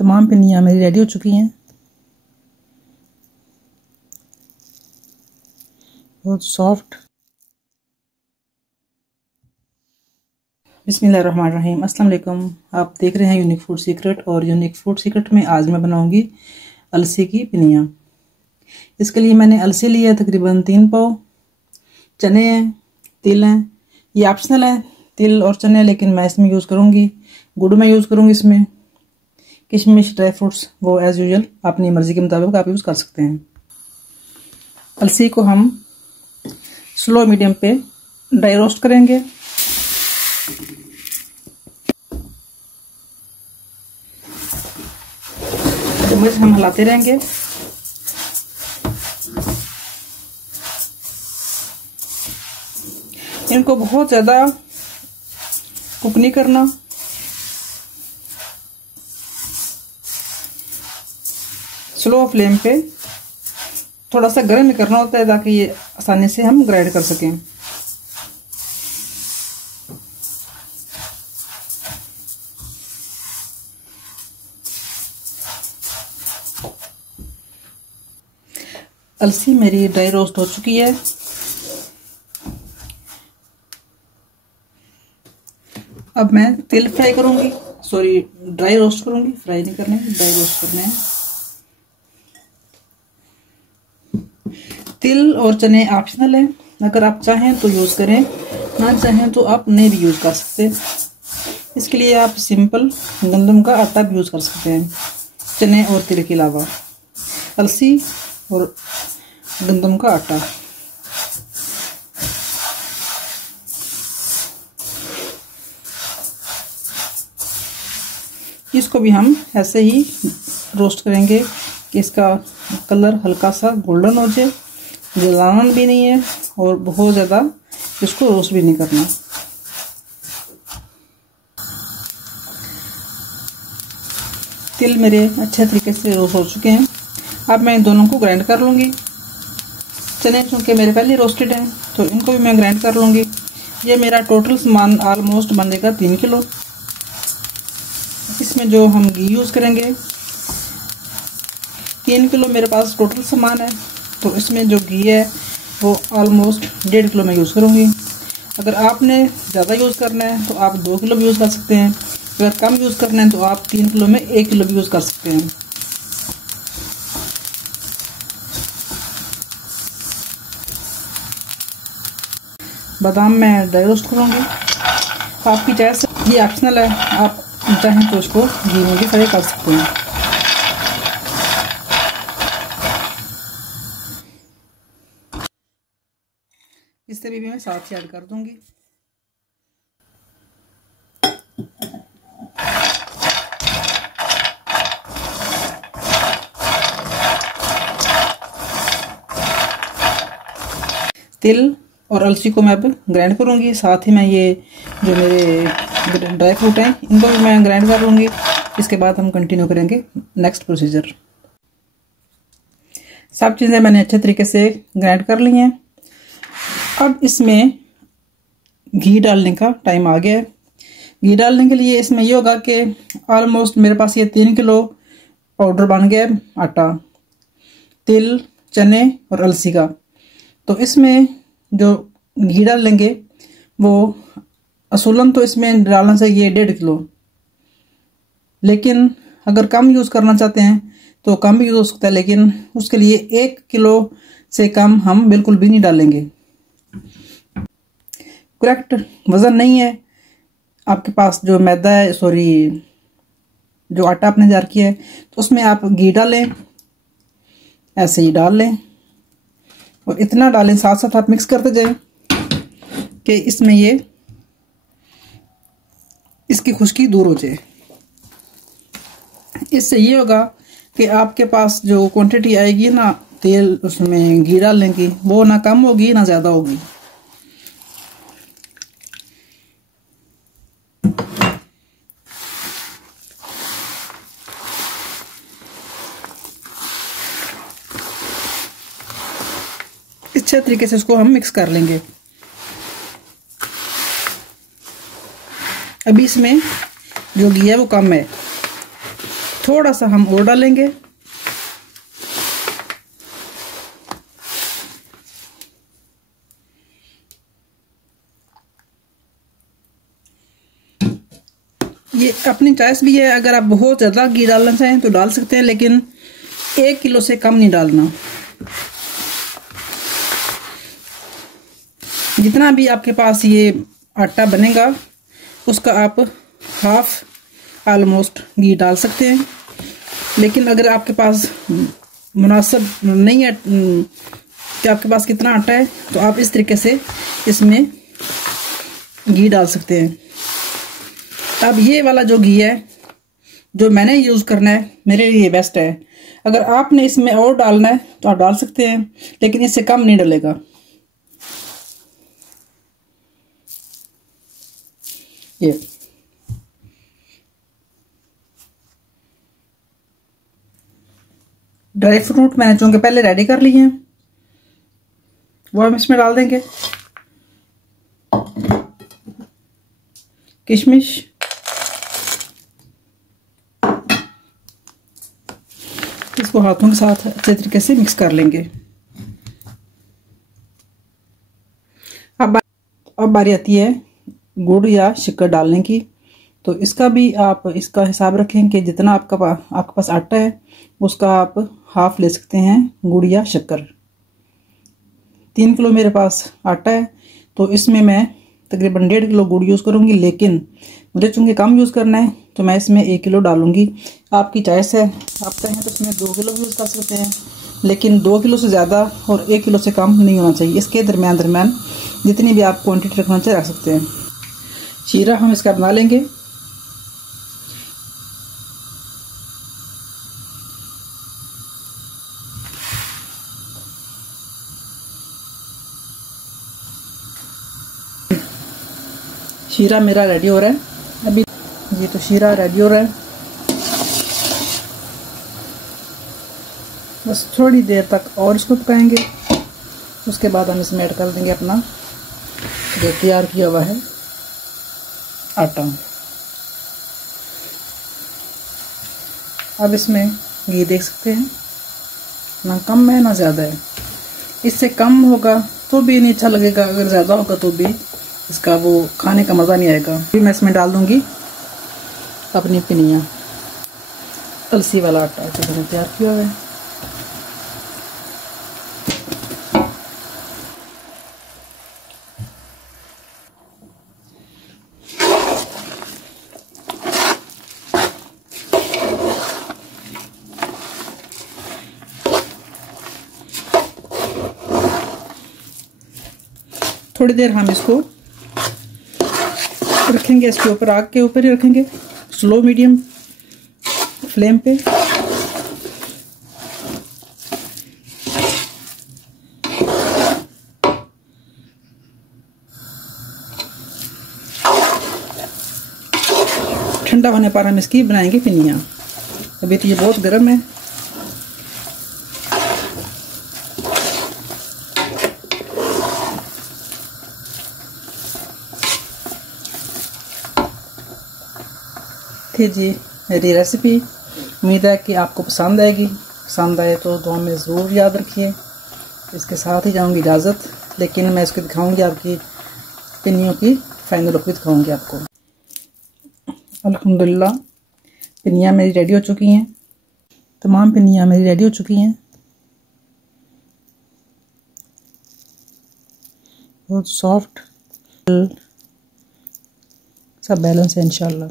तमाम पिनियाँ मेरी रेडी हो चुकी हैं। बहुत सॉफ्ट। बिस्मिल्लाहिर्रहमानिर्रहीम। अस्सलाम वालेकुम। आप देख रहे हैं यूनिक फूड सीक्रेट, और यूनिक फूड सीक्रेट में आज मैं बनाऊंगी अलसी की पिनियाँ। इसके लिए मैंने अलसी लिया तकरीबन 3 पाव, चने हैं, तिल हैं। ये ऑप्शनल है तिल और चने, लेकिन मैं इसमें यूज़ करूँगी गुड़ में यूज़ करूँगी। इसमें किशमिश, ड्राई फ्रूट्स वो एज़ यूजुअल अपनी मर्ज़ी के मुताबिक आप यूज़ कर सकते हैं। अलसी को हम स्लो मीडियम पे ड्राई रोस्ट करेंगे। चम्मच हम हिलाते रहेंगे। इनको बहुत ज़्यादा कुक नहीं करना, स्लो फ्लेम पे थोड़ा सा गर्म ही करना होता है ताकि ये आसानी से हम ग्राइंड कर सकें। अलसी मेरी ड्राई रोस्ट हो चुकी है। अब मैं तिल फ्राई करूंगी, सॉरी ड्राई रोस्ट करूंगी, फ्राई नहीं करना है, ड्राई रोस्ट करना है। तिल और चने ऑप्शनल है, अगर आप चाहें तो यूज़ करें, ना चाहें तो आप नहीं भी यूज़ कर सकते। इसके लिए आप सिंपल गंदम का आटा भी यूज़ कर सकते हैं, चने और तिल के अलावा। अलसी और गंदम का आटा। इसको भी हम ऐसे ही रोस्ट करेंगे कि इसका कलर हल्का सा गोल्डन हो जाए, जलाना भी नहीं है और बहुत ज़्यादा इसको रोस्ट भी नहीं करना। तिल मेरे अच्छे तरीके से रोस्ट हो चुके हैं। अब मैं इन दोनों को ग्राइंड कर लूँगी। चने चूँकि मेरे पहले रोस्टेड हैं तो इनको भी मैं ग्राइंड कर लूँगी। ये मेरा टोटल सामान ऑलमोस्ट बनेगा 3 किलो। इसमें जो हम घी यूज़ करेंगे, 3 किलो मेरे पास टोटल सामान है, तो इसमें जो घी है वो ऑलमोस्ट 1.5 किलो मैं यूज़ करूँगी। अगर आपने ज़्यादा यूज़ करना है तो आप 2 किलो भी यूज़ कर सकते हैं। अगर कम यूज़ करना है तो आप 3 किलो में 1 किलो भी यूज़ कर सकते हैं। बादाम मैं ड्राई रोस्ट करूँगी। आपकी चॉइस, ये ऑप्शनल है, आप चाहें तो इसको घी में भी फ्राई कर सकते हैं। इससे भी मैं साथ ही ऐड कर दूंगी। तिल और अलसी को मैं अब ग्राइंड करूंगी। साथ ही मैं ये जो मेरे ड्राई फ्रूट हैं इनको भी मैं ग्राइंड कर लूँगी। इसके बाद हम कंटिन्यू करेंगे नेक्स्ट प्रोसीजर। सब चीज़ें मैंने अच्छे तरीके से ग्राइंड कर ली हैं। अब इसमें घी डालने का टाइम आ गया है। घी डालने के लिए इसमें ये होगा कि ऑलमोस्ट मेरे पास ये 3 किलो पाउडर बन गया है आटा, तिल, चने और अलसी का। तो इसमें जो घी डाल लेंगे वो असूलन तो इसमें डालना चाहिए 1.5 किलो, लेकिन अगर कम यूज़ करना चाहते हैं तो कम भी यूज़ हो सकता है, लेकिन उसके लिए 1 किलो से कम हम बिल्कुल भी नहीं डालेंगे। करेक्ट वज़न नहीं है आपके पास जो मैदा है, सॉरी जो आटा आपने तैयार किया है, तो उसमें आप घी डालें, ऐसे ही डाल लें और इतना डालें, साथ साथ आप मिक्स करते जाएं कि इसमें ये इसकी खुश्की दूर हो जाए। इससे ये होगा कि आपके पास जो क्वांटिटी आएगी ना तेल उसमें घी डालने की, वो ना कम होगी ना ज़्यादा होगी। अच्छे तरीके से इसको हम मिक्स कर लेंगे। अभी इसमें जो घी है वो कम है, थोड़ा सा हम और डालेंगे। ये अपनी चॉइस भी है, अगर आप बहुत ज़्यादा घी डालना चाहें तो डाल सकते हैं, लेकिन 1 किलो से कम नहीं डालना। जितना भी आपके पास ये आटा बनेगा उसका आप हाफ ऑलमोस्ट घी डाल सकते हैं। लेकिन अगर आपके पास मुनासिब नहीं है कि आपके पास कितना आटा है, तो आप इस तरीके से इसमें घी डाल सकते हैं। अब ये वाला जो घी है जो मैंने यूज़ करना है, मेरे लिए बेस्ट है। अगर आपने इसमें और डालना है तो आप डाल सकते हैं, लेकिन इससे कम नहीं डलेगा। ये ड्राई फ्रूट मैंने चूंकि पहले रेडी कर लिए हैं, वो हम इसमें डाल देंगे। किशमिश, इसको हाथों के साथ अच्छे तरीके से मिक्स कर लेंगे। अब बारी आती है गुड़ या शक्कर डालने की। तो इसका भी आप इसका हिसाब रखें कि जितना आपके पास आटा है उसका आप हाफ ले सकते हैं गुड़ या शक्कर। 3 किलो मेरे पास आटा है, तो इसमें मैं तकरीबन 1.5 किलो गुड़ यूज़ करूँगी, लेकिन मुझे चूँकि कम यूज़ करना है तो मैं इसमें 1 किलो डालूँगी। आपकी चॉइस है, आप चाहें तो इसमें 2 किलो यूज़ कर सकते हैं, लेकिन 2 किलो से ज़्यादा और 1 किलो से कम नहीं होना चाहिए। इसके दरमियान जितनी भी आप क्वांटिटी रखना चाहिए रख सकते हैं। शीरा हम इसका बना लेंगे। शीरा मेरा रेडी हो रहा है अभी। ये तो शीरा रेडी हो रहा है, बस थोड़ी देर तक और इसको पकाएंगे। उसके बाद हम इसमें ऐड कर देंगे अपना जो तैयार किया हुआ है आटा। अब इसमें घी देख सकते हैं, ना कम है ना ज़्यादा है। इससे कम होगा तो भी नहीं अच्छा लगेगा, अगर ज़्यादा होगा तो भी इसका वो खाने का मज़ा नहीं आएगा। फिर मैं इसमें डाल दूंगी अपनी पिनिया, अलसी वाला आटा जो मैंने तैयार किया हुआ है। थोड़ी देर हम इसको रखेंगे, इसके ऊपर आग के ऊपर ही रखेंगे, स्लो मीडियम फ्लेम पे। ठंडा होने पर हम इसकी बनाएंगे पिनिया। अभी तो ये बहुत गर्म है। जी मेरी रेसिपी उम्मीद है कि आपको पसंद आएगी। पसंद आए तो दुआ में ज़रूर याद रखिए। इसके साथ ही जाऊंगी इजाज़त, लेकिन मैं इसको दिखाऊंगी, आपकी पिनियों की फाइनल लुक भी दिखाऊंगी आपको। अल्हम्दुलिल्लाह पिनियाँ मेरी रेडी हो चुकी हैं, तमाम पिनियाँ मेरी रेडी हो चुकी हैं। बहुत सॉफ्ट, सब बैलेंस है इंशाल्लाह।